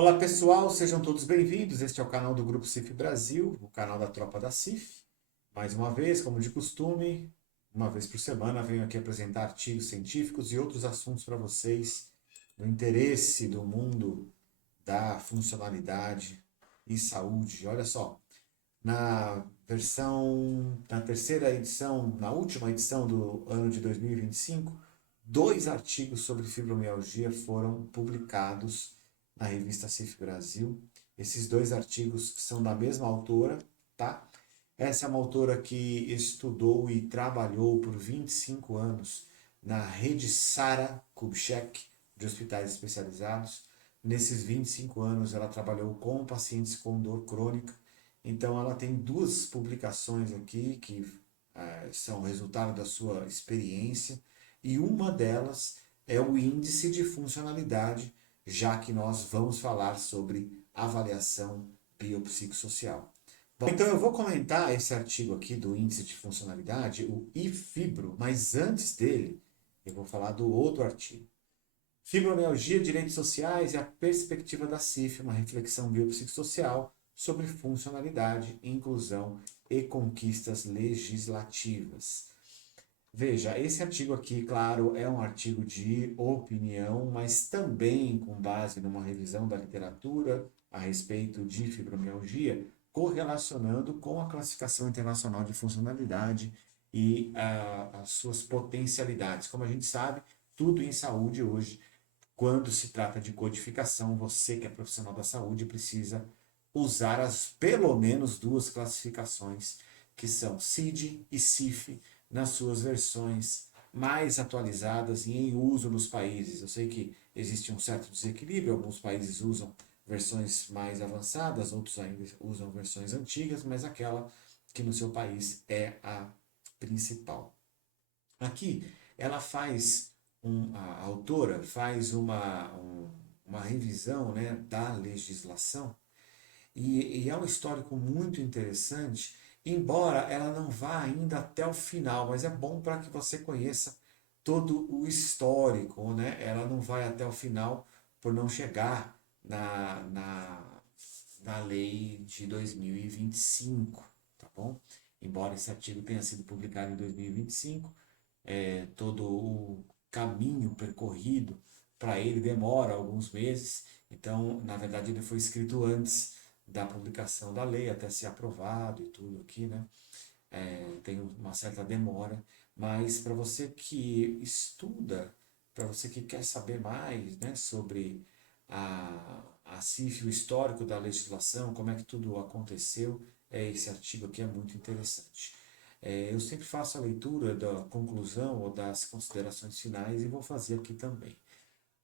Olá pessoal, sejam todos bem-vindos. Este é o canal do Grupo CIF Brasil, o canal da Tropa da CIF. Mais uma vez, como de costume, uma vez por semana venho aqui apresentar artigos científicos e outros assuntos para vocês no interesse do mundo da funcionalidade e saúde. Olha só, na terceira edição, na última edição do ano de 2025, dois artigos sobre fibromialgia foram publicados na revista CIF Brasil. Esses dois artigos são da mesma autora, tá? Essa é uma autora que estudou e trabalhou por 25 anos na rede Sara Kubitschek de hospitais especializados. Nesses 25 anos, ela trabalhou com pacientes com dor crônica. Então, ela tem duas publicações aqui que são resultado da sua experiência, e uma delas é o índice de funcionalidade, já que nós vamos falar sobre avaliação biopsicossocial. Bom, então eu vou comentar esse artigo aqui do índice de funcionalidade, o IFIBRO, mas antes dele, eu vou falar do outro artigo. Fibromialgia, direitos sociais e a perspectiva da CIF, uma reflexão biopsicossocial sobre funcionalidade, inclusão e conquistas legislativas. Veja, esse artigo aqui, claro, é um artigo de opinião, mas também com base numa revisão da literatura a respeito de fibromialgia, correlacionando com a classificação internacional de funcionalidade e as suas potencialidades. Como a gente sabe, tudo em saúde hoje, quando se trata de codificação, você que é profissional da saúde precisa usar as pelo menos duas classificações, que são CID e CIF, nas suas versões mais atualizadas e em uso nos países. Eu sei que existe um certo desequilíbrio, alguns países usam versões mais avançadas, outros ainda usam versões antigas, mas aquela que no seu país é a principal. Aqui ela faz, a autora faz uma revisão, né, da legislação e é um histórico muito interessante, embora ela não vá ainda até o final, mas é bom para que você conheça todo o histórico, né? Ela não vai até o final por não chegar na lei de 2025, tá bom? Embora esse artigo tenha sido publicado em 2025, todo o caminho percorrido para ele demora alguns meses. Então, na verdade, ele foi escrito antes da publicação da lei, até ser aprovado e tudo aqui, né? Tem uma certa demora, mas para você que estuda, para você que quer saber mais, né, sobre a CIF, o histórico da legislação, como é que tudo aconteceu, esse artigo aqui é muito interessante. Eu sempre faço a leitura da conclusão ou das considerações finais e vou fazer aqui também.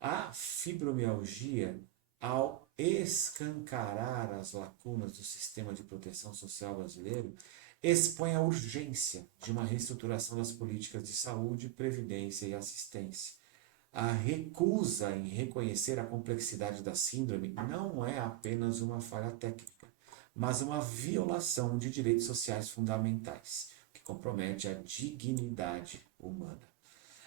A fibromialgia, ao escancarar as lacunas do sistema de proteção social brasileiro, expõe a urgência de uma reestruturação das políticas de saúde, previdência e assistência. A recusa em reconhecer a complexidade da síndrome não é apenas uma falha técnica, mas uma violação de direitos sociais fundamentais, que compromete a dignidade humana.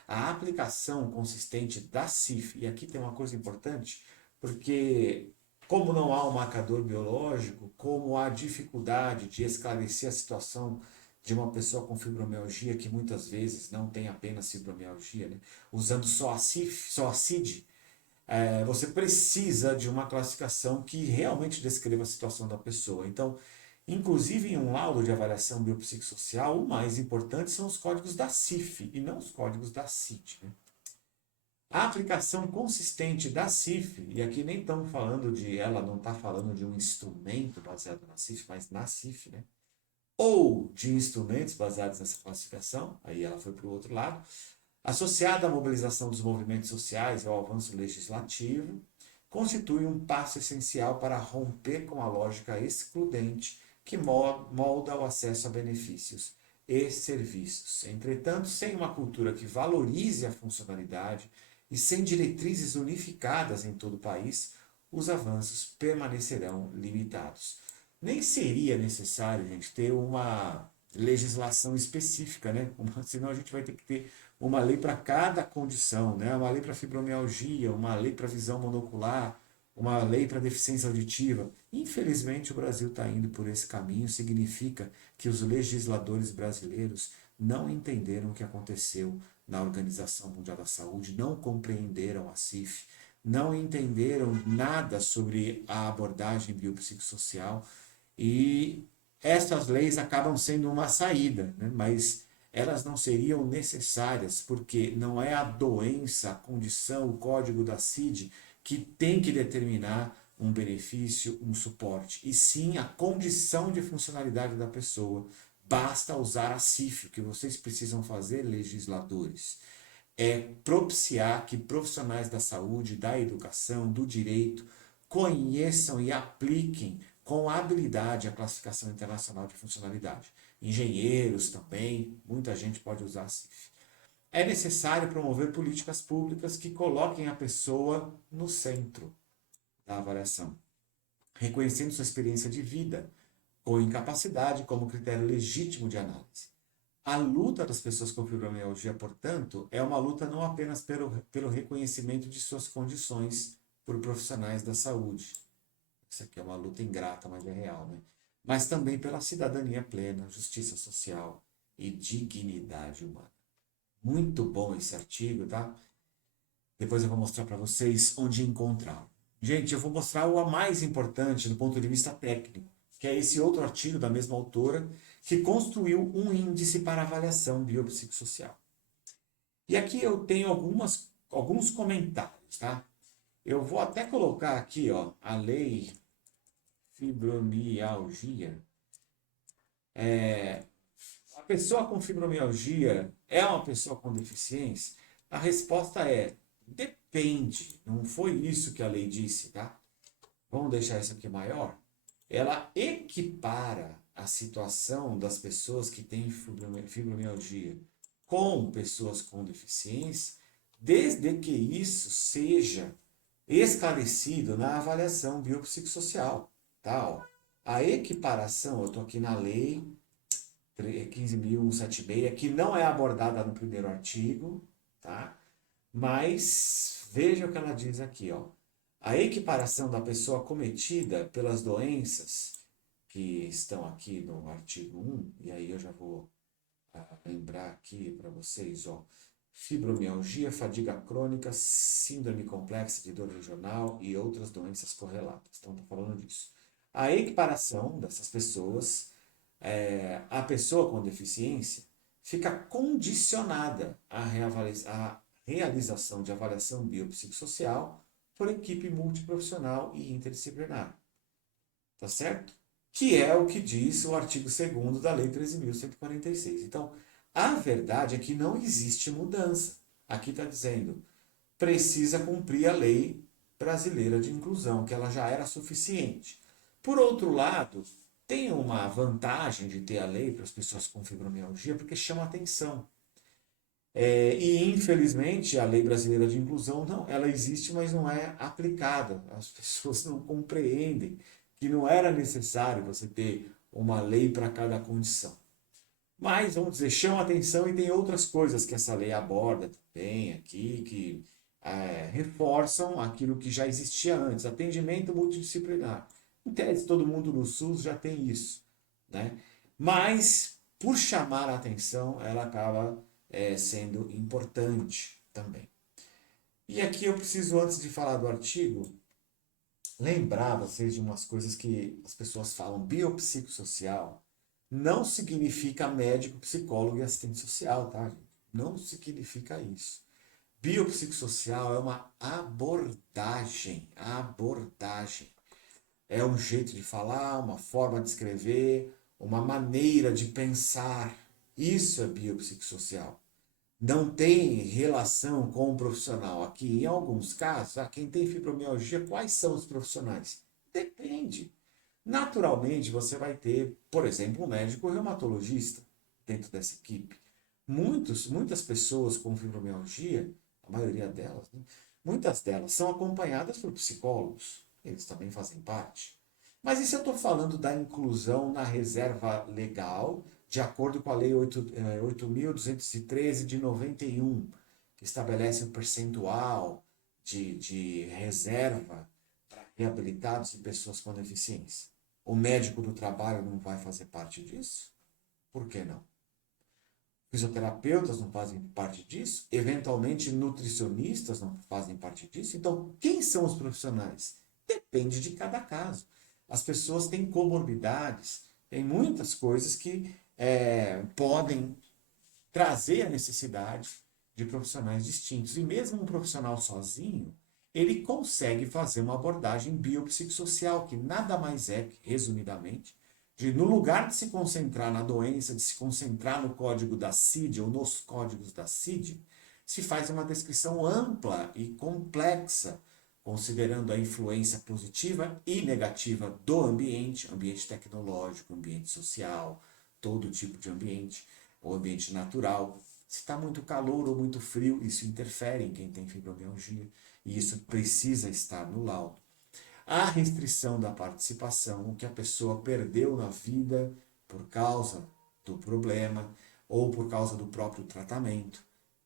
A aplicação consistente da CIF, e aqui tem uma coisa importante, porque como não há um marcador biológico, como há dificuldade de esclarecer a situação de uma pessoa com fibromialgia, que muitas vezes não tem apenas fibromialgia, né? Usando só a CIF, só a CID, você precisa de uma classificação que realmente descreva a situação da pessoa. Então, inclusive em um laudo de avaliação biopsicossocial, o mais importante são os códigos da CIF e não os códigos da CID, né? A aplicação consistente da CIF, e aqui nem estamos falando de, ela não está falando de um instrumento baseado na CIF, mas na CIF, né? Ou de instrumentos baseados nessa classificação, aí ela foi para o outro lado, associada à mobilização dos movimentos sociais e ao avanço legislativo, constitui um passo essencial para romper com a lógica excludente que molda o acesso a benefícios e serviços. Entretanto, sem uma cultura que valorize a funcionalidade e sem diretrizes unificadas em todo o país, os avanços permanecerão limitados. Nem seria necessário, gente, ter uma legislação específica, né? Senão a gente vai ter que ter uma lei para cada condição, né? Uma lei para fibromialgia, uma lei para visão monocular, uma lei para deficiência auditiva. Infelizmente, o Brasil está indo por esse caminho, significa que os legisladores brasileiros não entenderam o que aconteceu na Organização Mundial da Saúde, não compreenderam a CIF, não entenderam nada sobre a abordagem biopsicossocial e essas leis acabam sendo uma saída, né? Mas elas não seriam necessárias, porque não é a doença, a condição, o código da CID que tem que determinar um benefício, um suporte, e sim a condição de funcionalidade da pessoa. Basta usar a CIF. O que vocês precisam fazer, legisladores, é propiciar que profissionais da saúde, da educação, do direito, conheçam e apliquem com habilidade a classificação internacional de funcionalidade. Engenheiros também, muita gente pode usar a CIF. É necessário promover políticas públicas que coloquem a pessoa no centro da avaliação, reconhecendo sua experiência de vida ou incapacidade como critério legítimo de análise. A luta das pessoas com fibromialgia, portanto, é uma luta não apenas pelo reconhecimento de suas condições por profissionais da saúde. Isso aqui é uma luta ingrata, mas é real, né? Mas também pela cidadania plena, justiça social e dignidade humana. Muito bom esse artigo, tá? Depois eu vou mostrar para vocês onde encontrá-lo. Gente, eu vou mostrar o mais importante do ponto de vista técnico, que é esse outro artigo da mesma autora, que construiu um índice para avaliação biopsicossocial. E aqui eu tenho alguns comentários, tá? Eu vou até colocar aqui, ó, a lei fibromialgia. A pessoa com fibromialgia é uma pessoa com deficiência? A resposta é depende. Não foi isso que a lei disse, tá? Vamos deixar isso aqui maior? Ela equipara a situação das pessoas que têm fibromialgia com pessoas com deficiência, desde que isso seja esclarecido na avaliação biopsicossocial. Tá? Ó. A equiparação, eu estou aqui na lei 15.176, que não é abordada no primeiro artigo, tá? Mas veja o que ela diz aqui, ó. A equiparação da pessoa acometida pelas doenças que estão aqui no artigo 1, e aí eu já vou lembrar aqui para vocês, ó, fibromialgia, fadiga crônica, síndrome complexa de dor regional e outras doenças correlatas. Então, estou falando disso. A equiparação dessas pessoas, a pessoa com deficiência, fica condicionada à realização de avaliação biopsicossocial por equipe multiprofissional e interdisciplinar. Tá certo? Que é o que diz o artigo 2º da Lei 13.146. Então, a verdade é que não existe mudança. Aqui está dizendo, precisa cumprir a lei brasileira de inclusão, que ela já era suficiente. Por outro lado, tem uma vantagem de ter a lei para as pessoas com fibromialgia, porque chama atenção. E infelizmente a lei brasileira de inclusão não, ela existe, mas não é aplicada. As pessoas não compreendem que não era necessário você ter uma lei para cada condição. Mas, vamos dizer, chama atenção e tem outras coisas que essa lei aborda também aqui, que reforçam aquilo que já existia antes. Atendimento multidisciplinar. Em tese, todo mundo no SUS já tem isso, né? Mas, por chamar a atenção, ela acaba sendo importante também. E aqui eu preciso, antes de falar do artigo, lembrar vocês de umas coisas que as pessoas falam. Biopsicossocial não significa médico, psicólogo e assistente social, tá, gente? Não significa isso. Biopsicossocial é uma abordagem. Abordagem. É um jeito de falar, uma forma de escrever, uma maneira de pensar. Isso é biopsicossocial. Não tem relação com o profissional. Aqui, em alguns casos, quem tem fibromialgia, quais são os profissionais? Depende. Naturalmente, você vai ter, por exemplo, um médico reumatologista dentro dessa equipe. Muitas pessoas com fibromialgia, a maioria delas, né? Muitas delas são acompanhadas por psicólogos. Eles também fazem parte. Mas isso eu estou falando da inclusão na reserva legal, de acordo com a Lei 8.213 de 91, que estabelece um percentual de reserva para reabilitados e pessoas com deficiência. O médico do trabalho não vai fazer parte disso? Por que não? Fisioterapeutas não fazem parte disso? Eventualmente, nutricionistas não fazem parte disso? Então, quem são os profissionais? Depende de cada caso. As pessoas têm comorbidades, tem muitas coisas que podem trazer a necessidade de profissionais distintos. E mesmo um profissional sozinho, ele consegue fazer uma abordagem biopsicossocial, que nada mais é, resumidamente, de no lugar de se concentrar na doença, de se concentrar no código da CID ou nos códigos da CID, se faz uma descrição ampla e complexa, considerando a influência positiva e negativa do ambiente, ambiente tecnológico, ambiente social, todo tipo de ambiente, o ambiente natural. Se está muito calor ou muito frio, isso interfere em quem tem fibromialgia e isso precisa estar no laudo. A restrição da participação, o que a pessoa perdeu na vida por causa do problema ou por causa do próprio tratamento,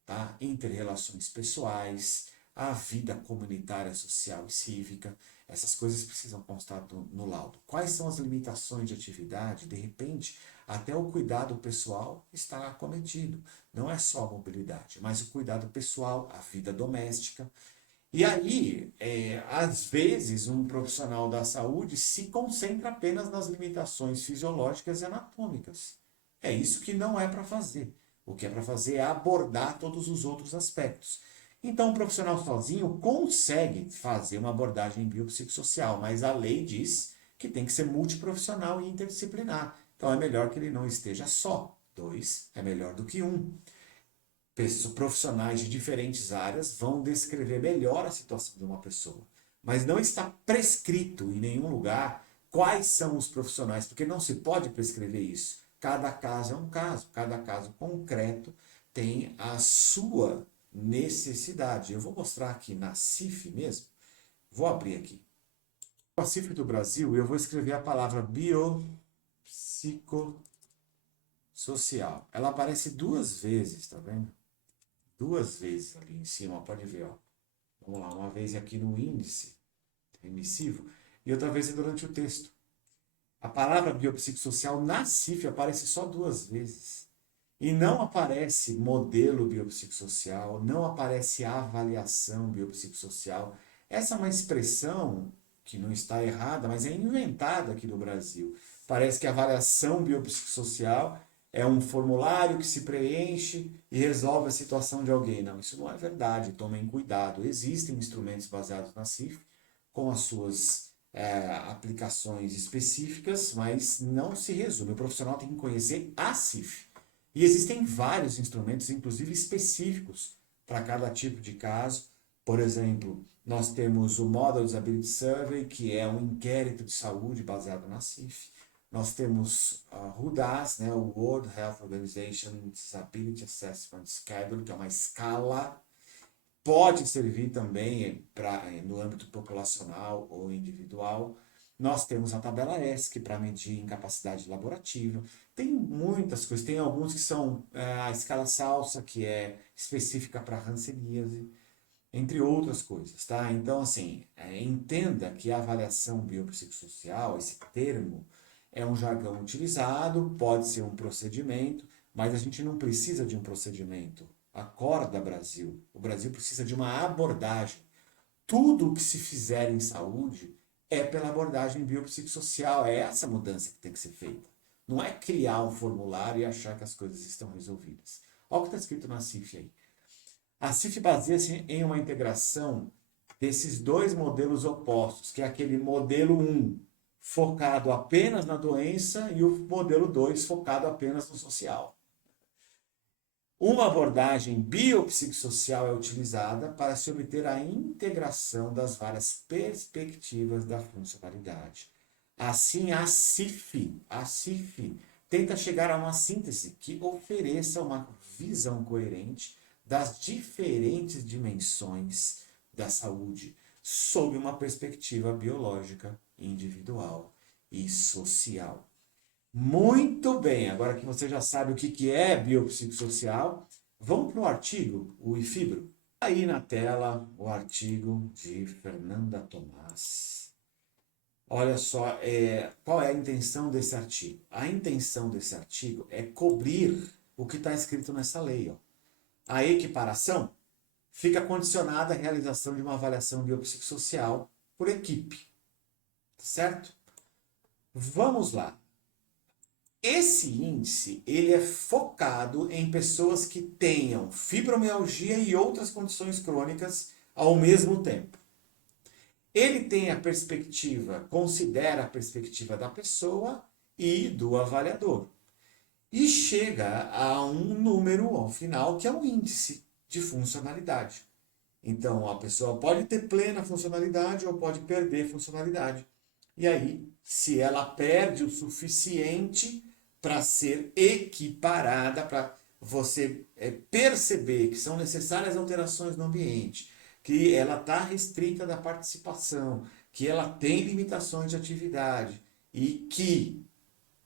tá? Interrelações pessoais, a vida comunitária, social e cívica, essas coisas precisam constar no laudo. Quais são as limitações de atividade? De repente, até o cuidado pessoal está acometido. Não é só a mobilidade, mas o cuidado pessoal, a vida doméstica. E aí, às vezes, um profissional da saúde se concentra apenas nas limitações fisiológicas e anatômicas. É isso que não é para fazer. O que é para fazer é abordar todos os outros aspectos. Então, o profissional sozinho consegue fazer uma abordagem biopsicossocial, mas a lei diz que tem que ser multiprofissional e interdisciplinar. Então, é melhor que ele não esteja só. Dois é melhor do que um. Profissionais de diferentes áreas vão descrever melhor a situação de uma pessoa. Mas não está prescrito em nenhum lugar quais são os profissionais, porque não se pode prescrever isso. Cada caso é um caso, cada caso concreto tem a sua necessidade. Eu vou mostrar aqui na CIF mesmo. Vou abrir aqui. A CIF do Brasil, eu vou escrever a palavra biopsicossocial. Ela aparece 2 vezes, tá vendo? 2 vezes ali em cima, pode ver, ó. Vamos lá, uma vez aqui no índice emissivo e outra vez durante o texto. A palavra biopsicossocial na CIF aparece só 2 vezes. E não aparece modelo biopsicossocial, não aparece avaliação biopsicossocial. Essa é uma expressão que não está errada, mas é inventada aqui no Brasil. Parece que a avaliação biopsicossocial é um formulário que se preenche e resolve a situação de alguém. Não, isso não é verdade. Tomem cuidado. Existem instrumentos baseados na CIF com as suas aplicações específicas, mas não se resume. O profissional tem que conhecer a CIF. E existem vários instrumentos, inclusive específicos, para cada tipo de caso. Por exemplo, nós temos o Model Disability Survey, que é um inquérito de saúde baseado na CIF. Nós temos a RUDAS, né, o World Health Organization Disability Assessment Schedule, que é uma escala. Pode servir também no âmbito populacional ou individual. Nós temos a tabela ESC para medir incapacidade laborativa. Tem muitas coisas. Tem alguns que são a escala SALSA, que é específica para hanseníase, entre outras coisas, tá? Então, assim, entenda que a avaliação biopsicossocial, esse termo, é um jargão utilizado, pode ser um procedimento, mas a gente não precisa de um procedimento. Acorda, Brasil. O Brasil precisa de uma abordagem. Tudo o que se fizer em saúde é pela abordagem biopsicossocial. É essa mudança que tem que ser feita. Não é criar um formulário e achar que as coisas estão resolvidas. Olha o que está escrito na CIF aí. A CIF baseia-se em uma integração desses 2 modelos opostos, que é aquele modelo 1, focado apenas na doença, e o modelo 2, focado apenas no social. Uma abordagem biopsicossocial é utilizada para se obter a integração das várias perspectivas da funcionalidade. Assim, a CIF tenta chegar a uma síntese que ofereça uma visão coerente das diferentes dimensões da saúde sob uma perspectiva biológica, individual e social. Muito bem, agora que você já sabe o que é biopsicossocial, vamos para o artigo, o IFIBRO. Aí na tela, o artigo de Fernanda Tomás. Olha só, qual é a intenção desse artigo? A intenção desse artigo é cobrir o que está escrito nessa lei. Ó. A equiparação fica condicionada à realização de uma avaliação biopsicossocial por equipe, certo? Vamos lá. Esse índice, ele é focado em pessoas que tenham fibromialgia e outras condições crônicas ao mesmo tempo. Ele tem a perspectiva, considera a perspectiva da pessoa e do avaliador. E chega a um número ao final que é um índice de funcionalidade. Então, a pessoa pode ter plena funcionalidade ou pode perder funcionalidade. E aí, se ela perde o suficiente para ser equiparada, para você perceber que são necessárias alterações no ambiente, que ela está restrita da participação, que ela tem limitações de atividade e que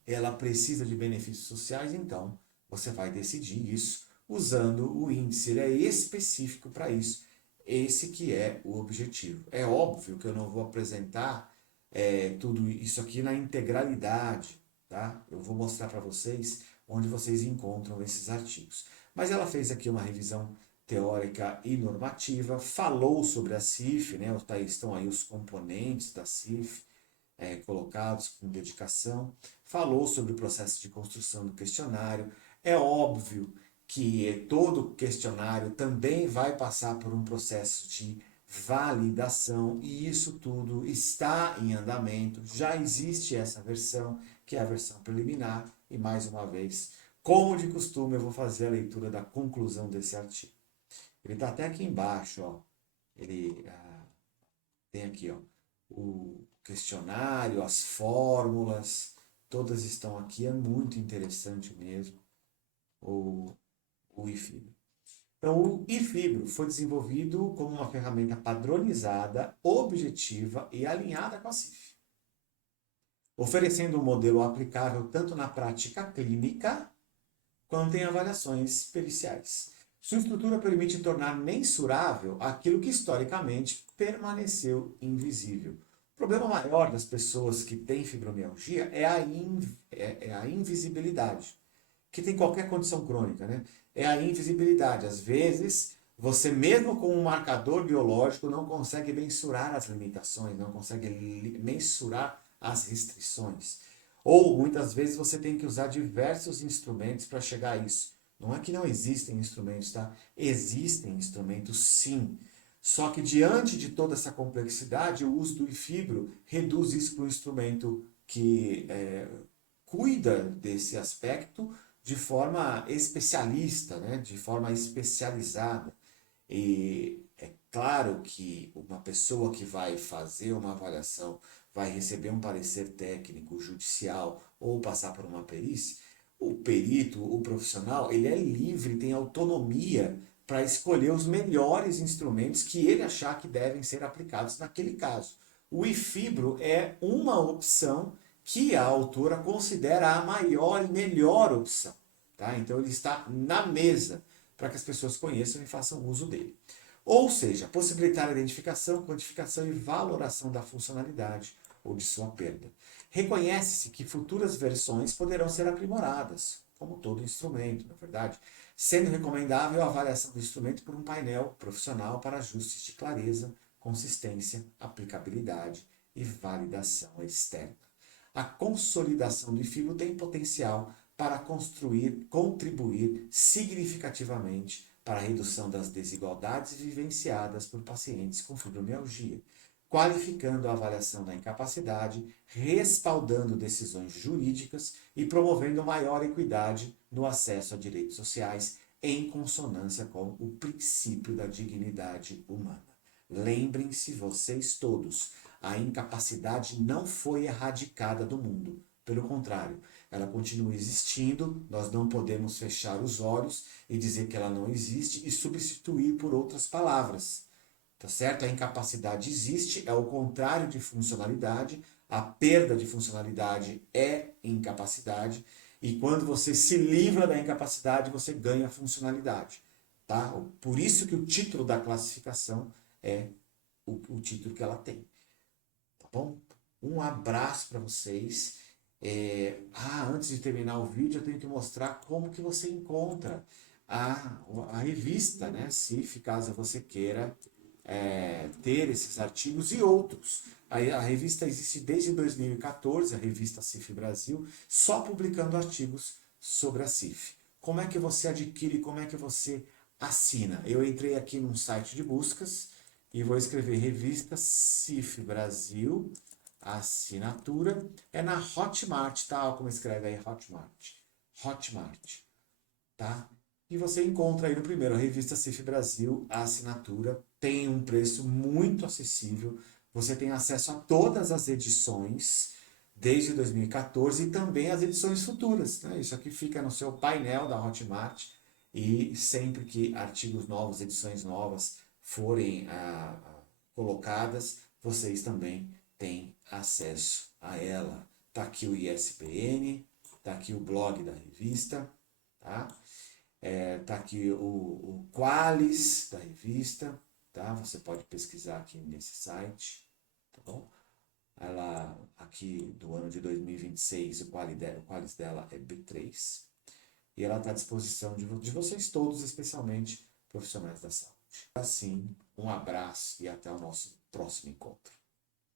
ela precisa de benefícios sociais, então você vai decidir isso usando o índice. Ele é específico para isso. Esse que é o objetivo. É óbvio que eu não vou apresentar tudo isso aqui na integralidade, tá? Eu vou mostrar para vocês onde vocês encontram esses artigos. Mas ela fez aqui uma revisão teórica e normativa, falou sobre a CIF, né? Estão aí os componentes da CIF colocados com dedicação, falou sobre o processo de construção do questionário. É óbvio que todo questionário também vai passar por um processo de validação e isso tudo está em andamento. Já existe essa versão, que é a versão preliminar, e mais uma vez, como de costume, eu vou fazer a leitura da conclusão desse artigo. Ele está até aqui embaixo, ó. Ele tem aqui, ó, o questionário, as fórmulas, todas estão aqui, é muito interessante mesmo o IFIBRO. Então, o IFIBRO foi desenvolvido como uma ferramenta padronizada, objetiva e alinhada com a CIF, oferecendo um modelo aplicável tanto na prática clínica quanto em avaliações periciais. Sua estrutura permite tornar mensurável aquilo que historicamente permaneceu invisível. O problema maior das pessoas que têm fibromialgia é a invisibilidade, que tem qualquer condição crônica, né? É a invisibilidade. Às vezes, você mesmo com um marcador biológico não consegue mensurar as limitações, não consegue mensurar as restrições. Ou muitas vezes você tem que usar diversos instrumentos para chegar a isso. Não é que não existem instrumentos, tá? Existem instrumentos sim. Só que diante de toda essa complexidade, o uso do IFIBRO reduz isso para um instrumento que cuida desse aspecto de forma especialista, né? De forma especializada. E é claro que uma pessoa que vai fazer uma avaliação, vai receber um parecer técnico, judicial ou passar por uma perícia, o perito, o profissional, ele é livre, tem autonomia para escolher os melhores instrumentos que ele achar que devem ser aplicados naquele caso. O IFIBRO é uma opção que a autora considera a maior e melhor opção. Tá? Então ele está na mesa para que as pessoas conheçam e façam uso dele. Ou seja, possibilitar a identificação, quantificação e valoração da funcionalidade ou de sua perda. Reconhece-se que futuras versões poderão ser aprimoradas, como todo instrumento, na verdade, sendo recomendável a avaliação do instrumento por um painel profissional para ajustes de clareza, consistência, aplicabilidade e validação externa. A consolidação do IFIBRO tem potencial para contribuir significativamente para a redução das desigualdades vivenciadas por pacientes com fibromialgia, qualificando a avaliação da incapacidade, respaldando decisões jurídicas e promovendo maior equidade no acesso a direitos sociais em consonância com o princípio da dignidade humana. Lembrem-se vocês todos, a incapacidade não foi erradicada do mundo. Pelo contrário, ela continua existindo, nós não podemos fechar os olhos e dizer que ela não existe e substituir por outras palavras. Tá certo? A incapacidade existe, é o contrário de funcionalidade, a perda de funcionalidade é incapacidade, e quando você se livra da incapacidade, você ganha funcionalidade. Tá? Por isso que o título da classificação é o título que ela tem. Tá bom? Um abraço para vocês. Antes de terminar o vídeo, eu tenho que mostrar como que você encontra a revista, né? CIF, caso você queira ter esses artigos e outros. A revista existe desde 2014, a revista CIF Brasil, só publicando artigos sobre a CIF. Como é que você adquire, como é que você assina? Eu entrei aqui num site de buscas e vou escrever revista CIF Brasil, assinatura, é na Hotmart, tá? Como escreve aí Hotmart. Hotmart, tá? E você encontra aí no primeiro, a revista CIF Brasil, a assinatura, tem um preço muito acessível, você tem acesso a todas as edições desde 2014 e também as edições futuras, né? Isso aqui fica no seu painel da Hotmart e sempre que artigos novos, edições novas forem colocadas, vocês também têm acesso a ela. Tá aqui o ISBN, tá aqui o blog da revista, tá? Tá aqui o Qualis da revista, tá? Você pode pesquisar aqui nesse site, tá bom? Ela, aqui do ano de 2026, o Qualis dela é B3. E ela está à disposição de vocês todos, especialmente profissionais da saúde. Assim, um abraço e até o nosso próximo encontro.